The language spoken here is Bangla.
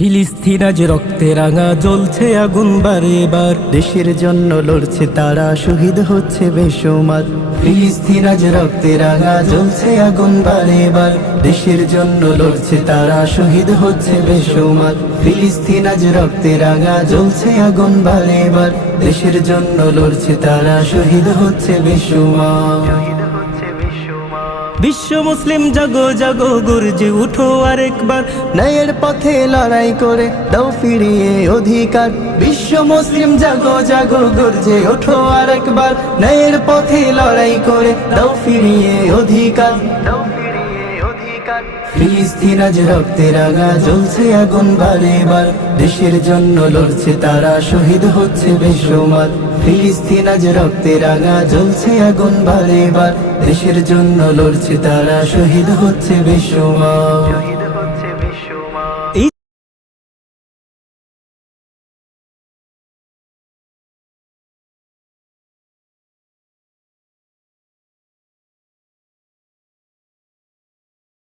ফিলিস্তিন আজ রক্তে রাঙা জ্বলছে আগুন বারে বার, দেশের জন্য লড়ছে তারা, শহীদ হচ্ছে বেশুমার। ফিলিস্তিন আজ রক্তে রাঙা জ্বলছে আগুন বারে বার, দেশের জন্য লড়ছে তারা, শহীদ হচ্ছে বেশুমার। ফিলিস্তিন আজ রক্তে রাঙা জ্বলছে আগুন বারে বার, দেশের জন্য লড়ছে তারা, শহীদ হচ্ছে বেশুমার। বিশ্ব মুসলিম জাগো জাগো গর্জে উঠো আরেকবার, ন্যায়ের পথে লড়াই করে দাও ফিরিয়ে অধিকার। বিশ্ব মুসলিম জাগো জাগো গর্জে ওঠো আরেকবার, ন্যায়ের পথে লড়াই করে দাও ফিরিয়ে অধিকার। ফিলিস্তিন আজ রক্তে রাঙা জ্বলছে আগুন বারে বার, দেশের জন্য লড়ছে তারা, শহীদ হচ্ছে বেশুমার। ফিলিস্তিন আজ রক্তে রাঙা জ্বলছে আগুন বারে বার, দেশের জন্য লড়ছে তারা, শহীদ হচ্ছে বেশুমার।